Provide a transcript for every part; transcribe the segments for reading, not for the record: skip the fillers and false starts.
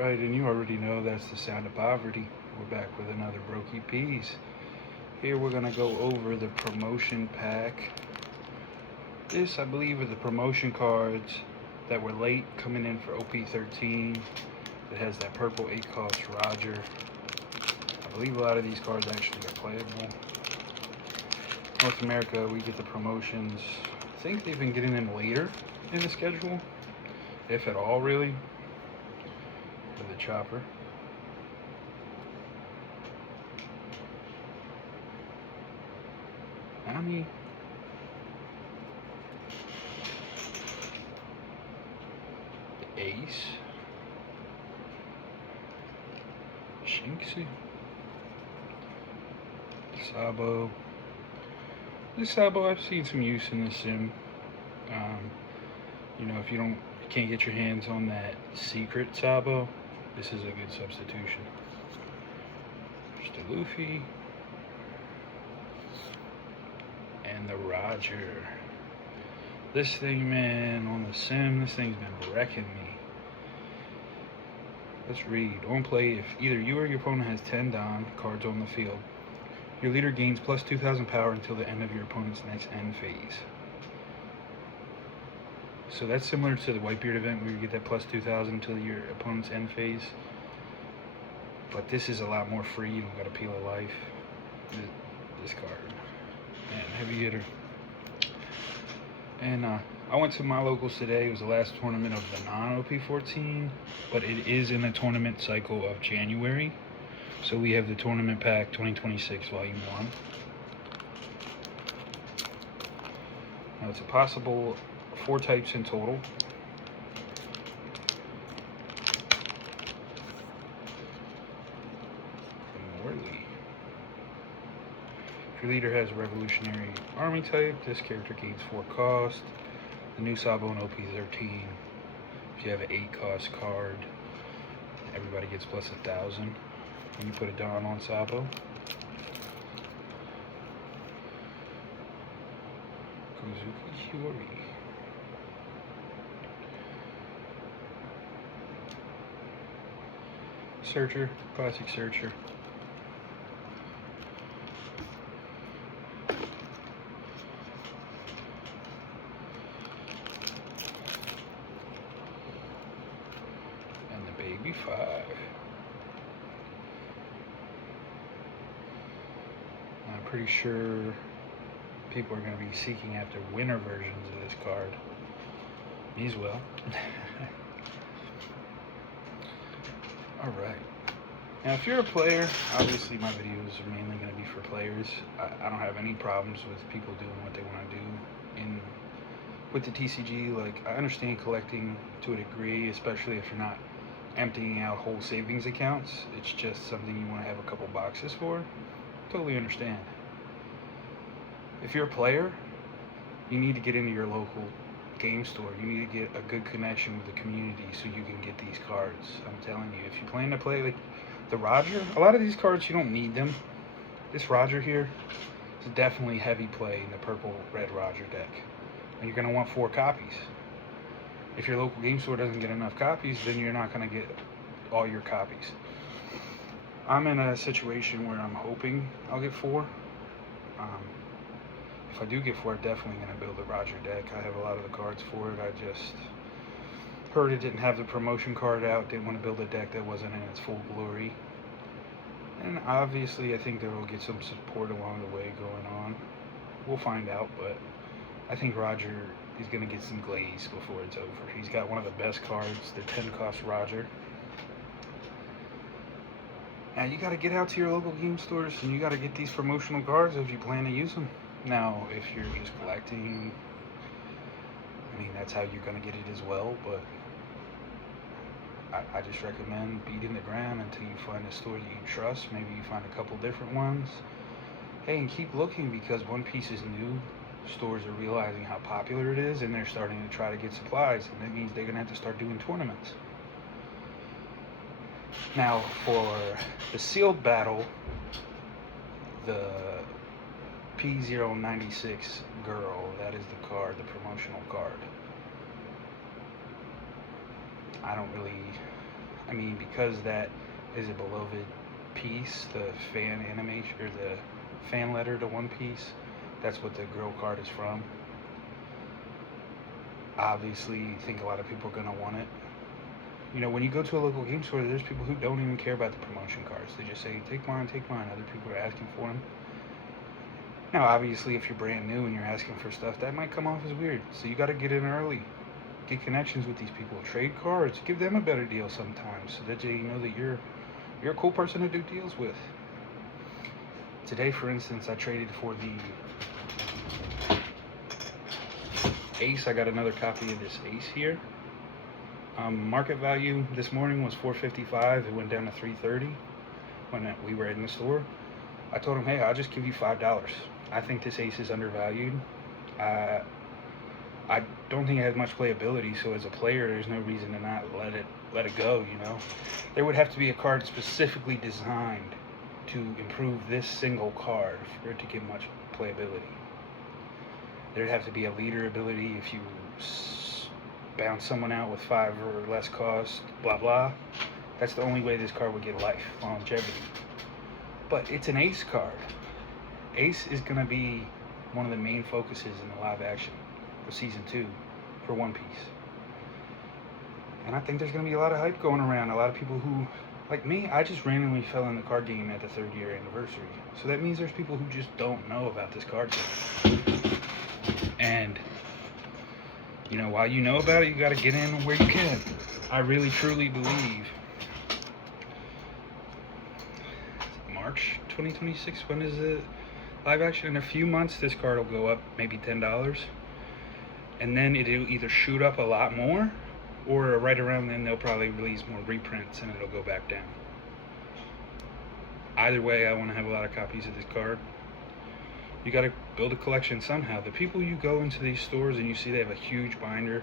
Alright, and you already know that's the sound of poverty. We're back with another Brokey Peas. Here we're going to go over the promotion pack. This, I believe, are the promotion cards that were late coming in for OP13. It has that purple 8-cost Roger. I believe a lot of these cards actually are playable. North America, we get the promotions. I think they've been getting them later in the schedule, if at all, really. For the chopper. Nami. The Ace. Shinxie. Sabo. This Sabo, I've seen some use in the sim. You know, if you can't get your hands on that secret Sabo, this is a good substitution. There's the Luffy. And the Roger. This thing, man, on the sim, this thing's been wrecking me. Let's read. On play, if either you or your opponent has 10 Don cards on the field, your leader gains plus 2,000 power until the end of your opponent's next end phase. So that's similar to the Whitebeard event where you get that plus 2,000 until your opponent's end phase. But this is a lot more free. You don't got to peel a life. This card. Man, heavy hitter. And I went to my locals today. It was the last tournament of the non-OP14. But it is in the tournament cycle of January. So we have the Tournament Pack 2026 Volume 1. Now it's a possible 4 types in total. Morley. If your leader has a Revolutionary Army type, this character gains 4 cost. The new Sabo and OP13. If you have an 8-cost card, everybody gets plus 1,000. And you put a Don on Sabo. Kozuki Hiyori. Searcher, classic Searcher. And the Baby 5. I'm pretty sure people are going to be seeking after winter versions of this card. Me as well. Alright. Now if you're a player, obviously my videos are mainly going to be for players. I don't have any problems with people doing what they want to do with the TCG. Like, I understand collecting to a degree, especially if you're not emptying out whole savings accounts. It's just something you want to have a couple boxes for. Totally understand. If you're a player, you need to get into your local game store. You need to get a good connection with the community so you can get these cards. I'm telling you, if you plan to play like the Roger, a lot of these cards you don't need them. This Roger here is definitely heavy play in the purple red Roger deck, and you're going to want 4 copies. If your local game store doesn't get enough copies, then you're not going to get all your copies. I'm in a situation where I'm hoping I'll get 4. If I do get 4, I'm definitely going to build a Roger deck. I have a lot of the cards for it. I just heard it didn't have the promotion card out. Didn't want to build a deck that wasn't in its full glory. And obviously, I think there will get some support along the way going on. We'll find out, but I think Roger is going to get some glaze before it's over. He's got one of the best cards, the 10-cost Roger. And you got to get out to your local game stores and you got to get these promotional cards if you plan to use them. Now, if you're just collecting, I mean, that's how you're going to get it as well, but I just recommend beating the ground until you find a store that you trust. Maybe you find a couple different ones. Hey, and keep looking, because One Piece is new. Stores are realizing how popular it is, and they're starting to try to get supplies, and that means they're going to have to start doing tournaments. Now, for the sealed battle, the P096 girl, that is the card, the promotional card. I mean, because that is a beloved piece, the fan animation or the fan letter to One Piece. That's what the girl card is from. Obviously, I think a lot of people are gonna want it. You know, when you go to a local game store, there's people who don't even care about the promotion cards. They just say, take mine, take mine. Other people are asking for them. Now, obviously, if you're brand new and you're asking for stuff, that might come off as weird. So you got to get in early. Get connections with these people. Trade cards. Give them a better deal sometimes so that they know that you're a cool person to do deals with. Today, for instance, I traded for the Ace. I got another copy of this Ace here. Market value this morning was $4.55. It went down to $3.30 when we were in the store. I told him, hey, I'll just give you $5. I think this Ace is undervalued. I don't think it has much playability, so as a player, there's no reason to not let it go, you know? There would have to be a card specifically designed to improve this single card for it to get much playability. There'd have to be a leader ability if you bounce someone out with 5 or less cost, blah blah. That's the only way this card would get life, longevity. But it's an Ace card. Ace is going to be one of the main focuses in the live action for Season 2 for One Piece. And I think there's going to be a lot of hype going around. A lot of people who, like me, I just randomly fell in the card game at the 3rd year anniversary. So that means there's people who just don't know about this card game. And, you know, while you know about it, you got to get in where you can. I really, truly believe March 2026, when is it live action? In a few months, this card will go up maybe $10. And then it'll either shoot up a lot more, or right around then they'll probably release more reprints and it'll go back down. Either way, I want to have a lot of copies of this card. You got to build a collection somehow. The people you go into these stores and you see they have a huge binder,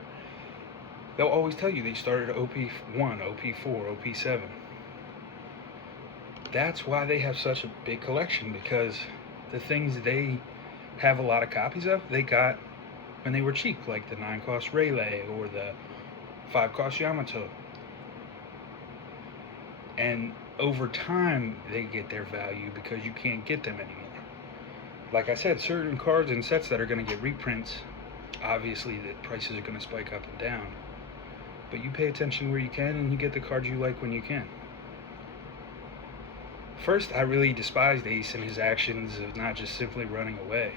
they'll always tell you they started OP1, OP4, OP7. That's why they have such a big collection, because the things they have a lot of copies of, they got when they were cheap, like the 9-cost Rayleigh or the 5-cost Yamato. And over time, they get their value because you can't get them anymore. Like I said, certain cards and sets that are going to get reprints, obviously the prices are going to spike up and down. But you pay attention where you can, and you get the cards you like when you can. First, I really despised Ace and his actions of not just simply running away.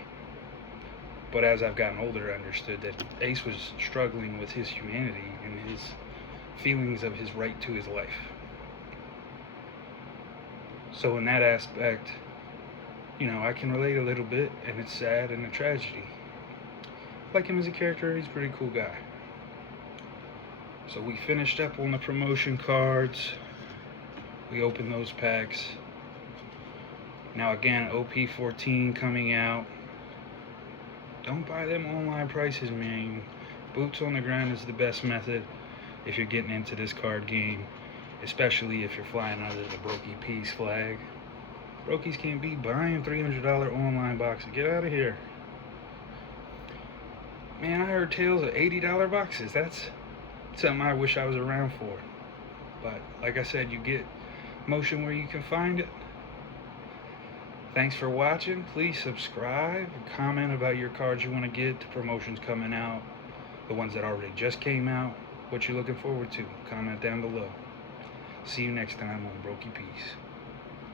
But as I've gotten older, I understood that Ace was struggling with his humanity and his feelings of his right to his life. So in that aspect, you know, I can relate a little bit, and it's sad and a tragedy. I like him as a character, he's a pretty cool guy. So we finished up on the promotion cards. We opened those packs. Now again, OP14 coming out. Don't buy them online prices, man. Boots on the ground is the best method if you're getting into this card game, especially if you're flying under the Brokey Peace flag. Brokies can't be buying $300 online boxes. Get out of here. Man, I heard tales of $80 boxes. That's something I wish I was around for. But like I said, you get motion where you can find it. Thanks for watching. Please subscribe and comment about your cards you want to get, the promotions coming out, the ones that already just came out, what you're looking forward to. Comment down below. See you next time on Brokey Peace.